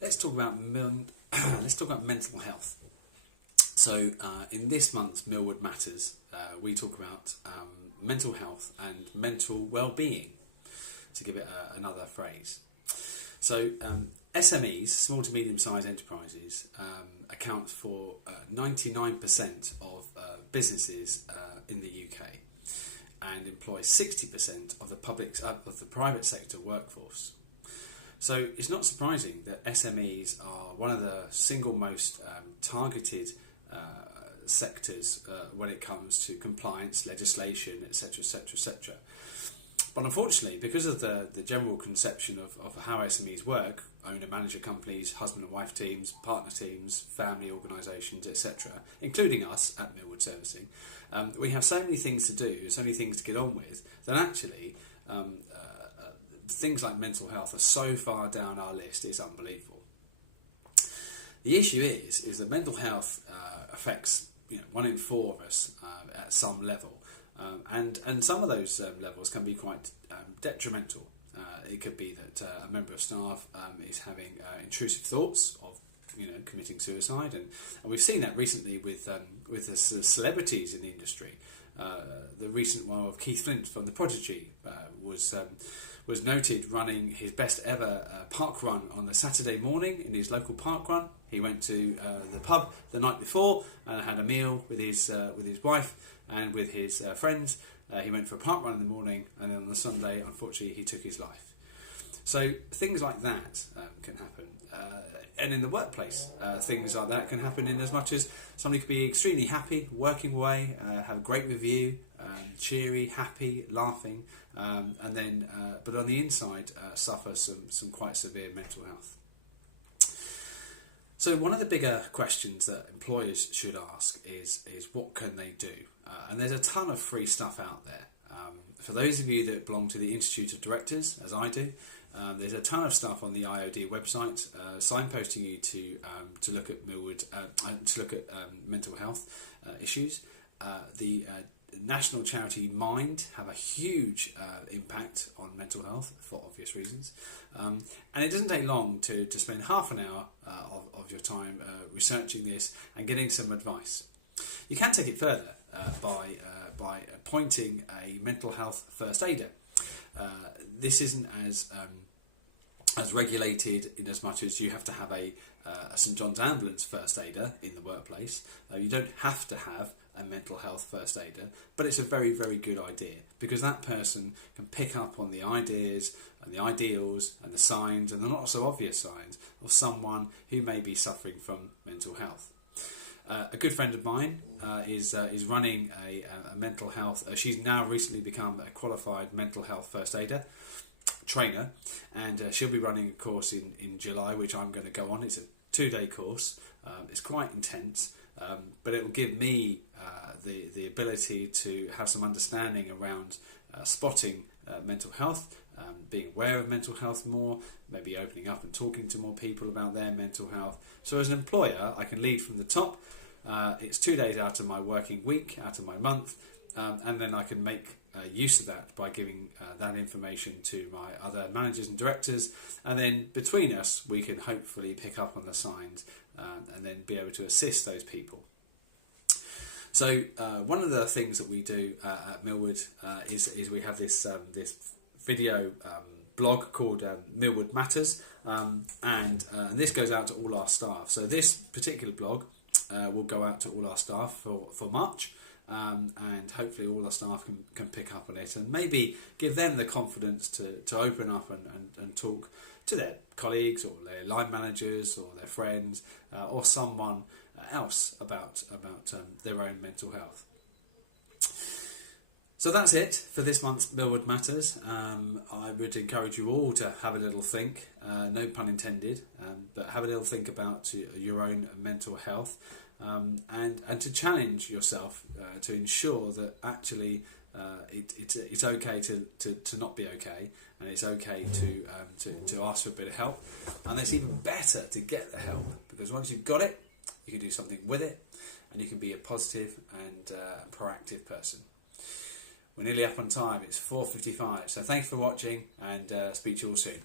Let's talk about let's talk about mental health. So in this month's Millwood Matters, we talk about mental health and mental well-being, to give it another phrase. So SMEs, small to medium-sized enterprises, account for 99% of businesses in the UK and employ 60% of the private sector workforce. So it's not surprising that SMEs are one of the single most targeted sectors when it comes to compliance, legislation, etc., etc., etc. But unfortunately, because of the general conception of how SMEs work, owner-manager companies, husband and wife teams, partner teams, family organisations, etc., including us at Millwood Servicing, we have so many things to do, so many things to get on with, that actually things like mental health are so far down our list, it's unbelievable. The issue is that mental health affects 1 in 4 of us at some level, and some of those levels can be quite detrimental. It could be that a member of staff is having intrusive thoughts of committing suicide, and we've seen that recently with the celebrities in the industry. The recent one of Keith Flint from The Prodigy was noted running his best ever park run on the Saturday morning in his local park run. He went to the pub the night before and had a meal with his wife and with his friends. He went for a park run in the morning, and then on the Sunday, unfortunately, he took his life. So things like that can happen. And in the workplace, things like that can happen in as much as somebody could be extremely happy, working away, have a great review, cheery, happy, laughing, and then, but on the inside, suffer some quite severe mental health. So one of the bigger questions that employers should ask is what can they do? And there's a ton of free stuff out there. For those of you that belong to the Institute of Directors, as I do, there's a ton of stuff on the IOD website signposting you to look at Millwood, to look at mental health issues. The national charity Mind have a huge impact on mental health for obvious reasons, and it doesn't take long to spend half an hour of your time researching this and getting some advice. You can take it further by appointing a mental health first aider. This isn't as regulated in as much as you have to have a St John's Ambulance first aider in the workplace. You don't have to have a mental health first aider, but it's a very, very good idea, because that person can pick up on the ideas and the ideals and the signs and the not so obvious signs of someone who may be suffering from mental health. A good friend of mine is running a mental health. She's now recently become a qualified mental health first aider trainer, and she'll be running a course in July, which I'm going to go on. It's a 2-day course. It's quite intense, but it will give me the ability to have some understanding around spotting mental health, being aware of mental health more, maybe opening up and talking to more people about their mental health. So as an employer, I can lead from the top. It's 2 days out of my working week, out of my month, and then I can make use of that by giving that information to my other managers and directors, and then between us we can hopefully pick up on the signs and then be able to assist those people. So one of the things that we do at Millwood is we have this video blog called Millwood Matters, and this goes out to all our staff. So this particular blog will go out to all our staff for March, and hopefully all our staff can pick up on it and maybe give them the confidence to open up and talk to their colleagues or their line managers or their friends or someone else about their own mental health. So that's it for this month's Millwood Matters. I would encourage you all to have a little think, no pun intended, but have a little think about your own mental health, and to challenge yourself to ensure that actually it's okay to not be okay, and it's okay to ask for a bit of help, and it's even better to get the help, because once you've got it, you can do something with it, and you can be a positive and proactive person. We're nearly up on time. It's 4:55, so thanks for watching, and speak to you all soon.